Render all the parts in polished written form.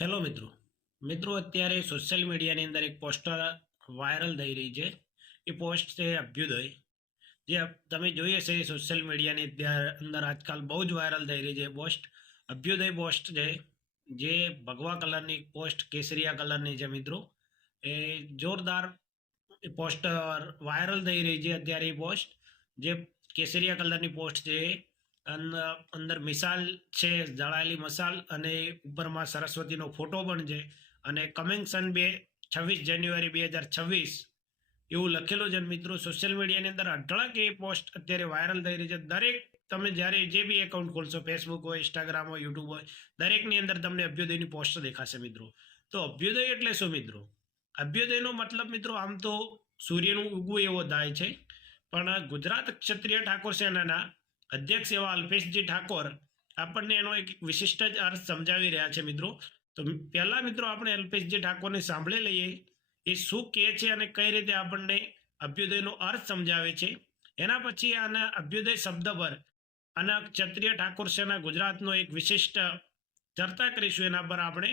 Hello મિત્રો મિત્રો અત્યારે સોશિયલ મીડિયાની અંદર એક પોસ્ટર વાયરલ થઈ રહી છે. એ પોસ્ટ છે અભ્યુદય, જે તમે જોઈએ છે સોશિયલ મીડિયાની અંદર આજકાલ બહુ જ વાયરલ થઈ રહી છે. પોસ્ટ અભ્યુદય પોસ્ટ છે, જે ભગવા કલરની પોસ્ટ કેસરિયા કલરની છે મિત્રો. એ જોરદાર પોસ્ટર વાયરલ થઈ રહી છે અત્યારે. એ પોસ્ટ જે કેસરિયા કલરની પોસ્ટ છે, અંદર મિસાલ છે, જળાયેલી મસાલ, અને ઉપરમાં સરસ્વતીનો ફોટો પણ છે. અને કમિંગ સન 26 જાન્યુઆરી 2026 એવું લખેલું છે. મિત્રો સોશિયલ મીડિયાની અંદર અઢળક એ પોસ્ટ અત્યારે વાયરલ થઈ રહી છે. દરેક તમે જ્યારે જે બી એકાઉન્ટ ખોલશો, ફેસબુક હોય, ઇન્સ્ટાગ્રામ હોય, યુટ્યુબ હોય, દરેકની અંદર તમને અભ્યુદયની પોસ્ટ દેખાશે મિત્રો. તો અભ્યુદય એટલે શું મિત્રો? અભ્યુદયનો મતલબ મિત્રો આમ તો સૂર્યનું ઉગવું એવો થાય છે, પણ ગુજરાત ક્ષત્રિય ઠાકોર સેનાના અધ્યક્ષ એવા અલ્પેશજી ઠાકોર આપણને એનો એક વિશિષ્ટ જ અર્થ સમજાવી રહ્યા છે મિત્રો. તો પહેલા મિત્રો આપણે અલ્પેશજી ઠાકોરને સાંભળી લઈએ, એ શું કહે છે અને કઈ રીતે આપણને અભ્યુદયનો અર્થ સમજાવે છે. એના પછી આના અભ્યુદય શબ્દ પર આના ક્ષત્રિય ઠાકોર સેના ગુજરાતનો એક વિશિષ્ટ ચર્ચા કરીશું એના પર આપણે,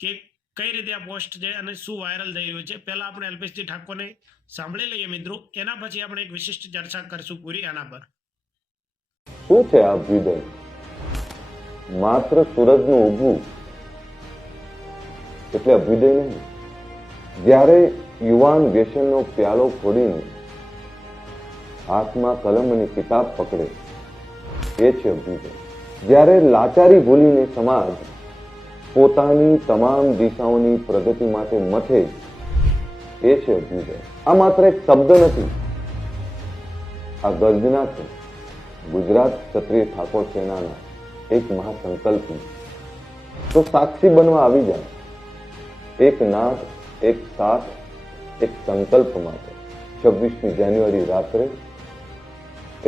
કે કઈ રીતે આ પોસ્ટ છે અને શું વાયરલ થઈ રહ્યું છે. પહેલા આપણે અલ્પેશજી ઠાકોરને સાંભળી લઈએ મિત્રો, એના પછી આપણે એક વિશિષ્ટ ચર્ચા કરશું પૂરી આના પર. શું છે આ અભ્યુદય? માત્ર સૂરજનું ઉગવું એટલે અભ્યુદય નહીં. જ્યારે યુવાન વ્યસનનો પ્યાલો ફોડીને હાથમાં કલમ અને કિતાબ પકડે, એ છે અભ્યુદય. જ્યારે લાચારી ભૂલીને સમાજ પોતાની તમામ દિશાઓની પ્રગતિ માટે મથે, એ છે અભ્યુદય. આ માત્ર એક શબ્દ નથી, આ ગર્જના છે ગુજરાત ક્ષત્રિય ઠાકોર સેનાના એક મહાસંકલ્પની. તો સાક્ષી બનવા આવી જાય. એક નાદ, એક સાથ, એક સંકલ્પ માટે 26મી જાન્યુઆરી રાત્રે,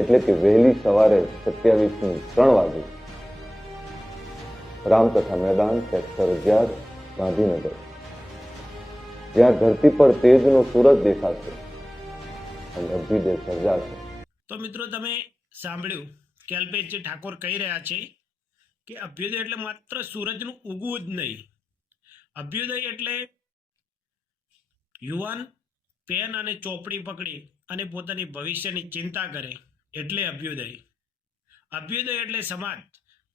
એટલે કે વહેલી સવારે 27મી 3 વાગે રામકથા મેદાન, સેક્ટર 11, ગાંધીનગર, જ્યાં ધરતી પર તેજનો સૂરજ દેખાશે અને અભ્યુદય સર્જાશે. તો મિત્રો તમે સાંભળ્યું કે અલ્પેશજી ઠાકોર કહી રહ્યા છે કે અભ્યુદય એટલે માત્ર સૂરજનું ઉગવું જ નહીં. અભ્યુદય એટલે યુવાન પેન અને ચોપડી પકડી અને પોતાની ભવિષ્યની ચિંતા કરે એટલે અભ્યુદય. અભ્યુદય એટલે સમાજ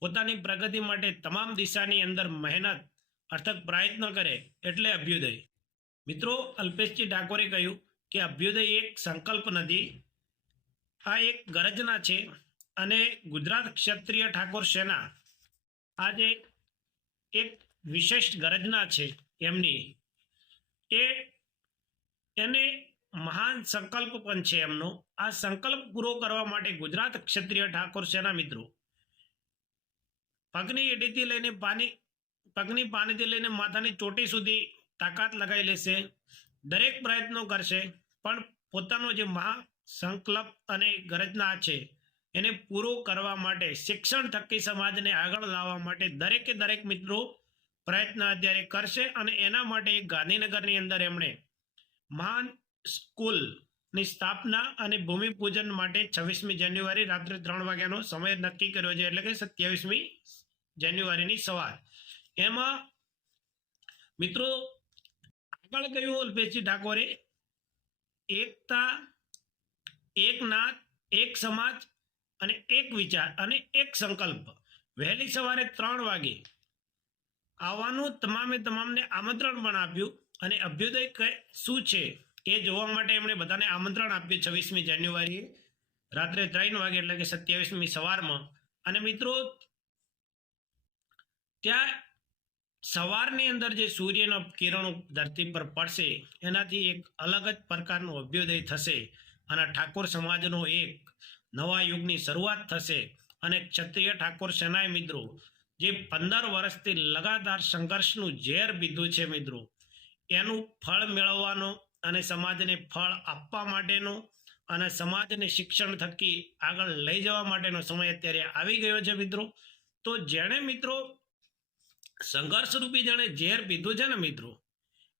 પોતાની પ્રગતિ માટે તમામ દિશાની અંદર મહેનત અર્થક પ્રયત્ન કરે એટલે અભ્યુદય. મિત્રો અલ્પેશજી ઠાકોરે કહ્યું કે અભ્યુદય એક સંકલ્પ નથી, આ એક ગર્જના છે. અને ગુજરાત ક્ષત્રિય ઠાકોર સેના આજે એક વિશેષ ગર્જના છે એમની, એને મહાન સંકલ્પ પણ છે એમનો. આ સંકલ્પ પૂરો કરવા માટે ગુજરાત ક્ષત્રિય ઠાકોર સેના મિત્રો પગની એડીથી લઈને પગની પાનીથી લઈને માથાની ચોટી સુધી તાકાત લગાવી લેશે, દરેક પ્રયત્નો કરશે, પણ પોતાનો જે મહા સંકલ્પ અને ગર્જના છે એને પૂરો કરવા માટે, શિક્ષણ થકી સમાજને આગળ લાવવા માટે દરેકે દરેક મિત્રો પ્રયત્ન અત્યારે કરશે. અને એના માટે ગાંધીનગરની અંદર એમણે મહાન સ્કૂલની સ્થાપના અને ભૂમિપૂજન માટે 26મી જાન્યુઆરી રાત્રે 3 વાગ્યાનો સમય નક્કી કર્યો છે, એટલે કે 27મી જાન્યુઆરીની સવાર. એમાં મિત્રો આગળ કહ્યું અલ્પેશજી ઠાકોરે, એકતા, એક નાદ, એક સમાજ અને એક વિચાર અને એક સંકલ્પ. વહેલી સવારે 3 વાગે આવવાનું તમામને આમંત્રણ પણ આપ્યું. અને અભ્યુદય શું છે એ જોવા માટે એમણે બધાને આમંત્રણ આપ્યું 26મી જાન્યુઆરીએ રાત્રે 3 વાગે, એટલે કે 27મી સવારમાં. અને મિત્રો ત્યાં સવારની અંદર જે સૂર્યના કિરણો ધરતી પર પડશે, એનાથી એક અલગ જ પ્રકારનો અભ્યુદય થશે અને ઠાકોર સમાજનો એક નવા યુગની શરૂઆત થશે. અને ક્ષત્રિય ઠાકોર સેનાએ મિત્રો જે 15 વર્ષથી લગાતાર સંઘર્ષનું ઝેર પીધું છે મિત્રો, એનું ફળ મેળવવાનો અને સમાજને ફળ આપવા માટેનો અને સમાજને શિક્ષણ થકી આગળ લઈ જવા માટેનો સમય અત્યારે આવી ગયો છે મિત્રો. તો જેણે મિત્રો સંઘર્ષ રૂપી જેણે ઝેર પીધું છે ને મિત્રો,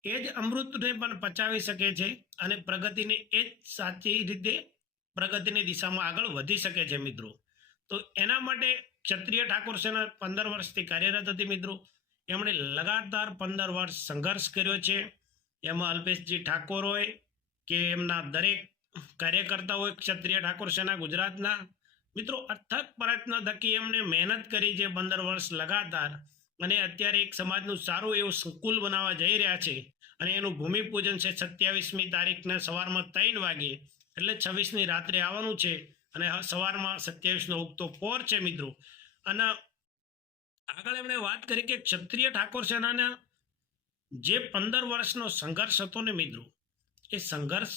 એ જ અમૃતને પણ પચાવી શકે છે અને પ્રગતિને એ જ સાચી રીતે પ્રગતિની દિશામાં આગળ વધી શકે છે મિત્રો. તો એના માટે ક્ષત્રિય ઠાકોર સેના 15 વર્ષથી કાર્યરત હતી મિત્રો. એમણે લગાતાર 15 વર્ષ સંઘર્ષ કર્યો છે. એમાં અલ્પેશજી ઠાકોર હોય કે એમના દરેક કાર્યકર્તા હોય ક્ષત્રિય ઠાકોર સેના ગુજરાતના મિત્રો અથક પ્રયત્ન થકી એમણે મહેનત કરી છે 15 વર્ષ લગાતાર, અને અત્યારે એક સમાજનું સારું એવું સંકુલ બનાવવા જઈ રહ્યા છે. અને એનું ભૂમિપૂજન છે 27મી તારીખના સવારમાં 3 વાગે, એટલે 26ની રાત્રે આવવાનું છે અને સવારમાં 27નો ઉગતો પોર છે મિત્રો. અને આગળ એમણે વાત કરી કે ક્ષત્રિય ઠાકોર સેનાના જે 15 વર્ષનો સંઘર્ષ હતો ને મિત્રો, એ સંઘર્ષ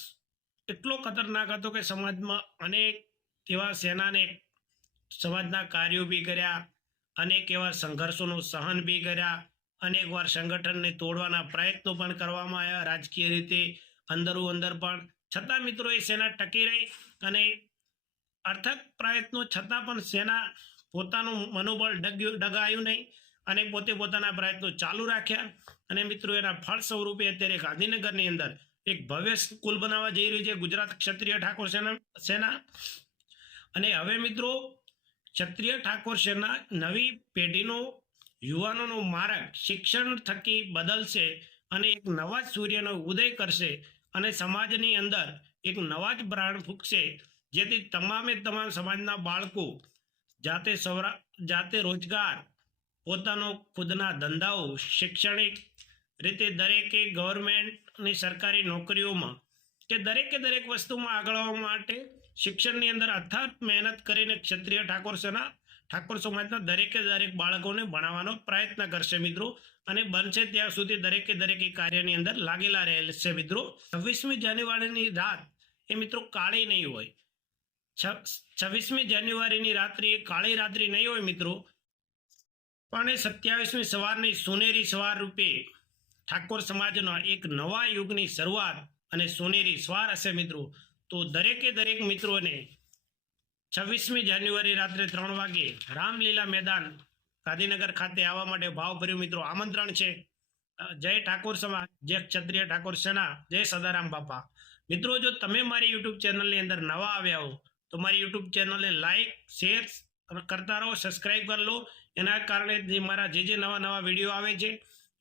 એટલો ખતરનાક હતો કે સમાજમાં અનેક એવા સેનાને સમાજના કાર્યો બી કર્યા, અનેક એવા સંઘર્ષોનું સહન બી કર્યા, અનેક વાર સંગઠનને તોડવાના પ્રયત્નો પણ કરવામાં આવ્યા રાજકીય રીતે અંદરો અંદર પણ, છતાં મિત્રો એ સેના ટકી રહી. અને અર્થક પ્રયત્નો છતાં પણ સેના પોતાનું મનોબળ ડગાયું નહીં અને પોતે પોતાના પ્રયત્નો ચાલુ રાખ્યા. અને મિત્રો એના ફળ સ્વરૂપે અત્યારે ગાંધીનગરની અંદર એક ભવ્ય સ્કૂલ બનાવવા જઈ રહી છે ગુજરાત ક્ષત્રિય ઠાકોર સેના. અને હવે મિત્રો ક્ષત્રિય ઠાકોર સેના નવી પેઢીનો યુવાનોનો માર્ગ શિક્ષણ થકી બદલશે અને એક નવા સૂર્યનો ઉદય કરશે અને સમાજની અંદર એક નવા જ પ્રાણ ફૂંકશે, જેથી તમામ સમાજના બાળકો જાતે રોજગાર, પોતાનો ખુદના ધંધાઓ, શૈક્ષણિક રીતે દરેકે ગવર્મેન્ટની સરકારી નોકરીઓમાં કે દરેક વસ્તુમાં આગળ આવવા માટે શિક્ષણની અંદર અથાગ મહેનત કરીને ક્ષત્રિય ઠાકોર સેના ઠાકોર સમાજના દરેક બાળકોને ભણાવવાનો પ્રયત્ન કરશે મિત્રો. અને બનશે ત્યાં સુધી દરેક એ કાર્યની અંદર લાગેલા રહેશે મિત્રો. 26મી જાન્યુઆરીની રાત એ મિત્રો કાળી નહીં હોય. 26મી જાન્યુઆરીની રાત્રિ એ કાળી રાત્રિ નહીં હોય મિત્રો, પણ એ 27મી સવારની સોનેરી સવાર રૂપે ઠાકોર સમાજના એક નવા યુગની શરૂઆત અને સોનેરી સવાર હશે મિત્રો. તો દરેક મિત્રોને 26મી જાન્યુઆરી રાત્રે 3 વાગે રામલીલા મેદાન ગાંધીનગર ખાતે આવવા માટે ભાવભર્યું મિત્રો આમંત્રણ છે. જય ઠાકોર સમાજ, જય ક્ષત્રિય ઠાકોર સેના, જય સદારામ બાપા. મિત્રો જો તમે મારી યુટ્યુબ ચેનલની અંદર નવા આવ્યા હો તો મારી યુટ્યુબ ચેનલને લાઈક, શેર કરતા રહો, સબસ્ક્રાઈબ કરી લો. એના કારણે જે મારા જે નવા વિડીયો આવે છે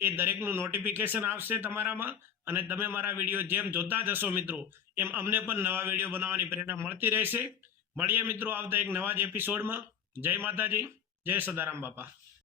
એ દરેકનું નોટિફિકેશન આવશે તમારામાં, અને તમે મારા વિડીયો જેમ જોતા જશો મિત્રો એમ અમને પણ નવા વિડીયો બનાવવાની પ્રેરણા મળતી રહેશે. મળીએ મિત્રો આવતા એક નવા જ એપિસોડમાં. જય માતાજી, જય સદારામ બાપા.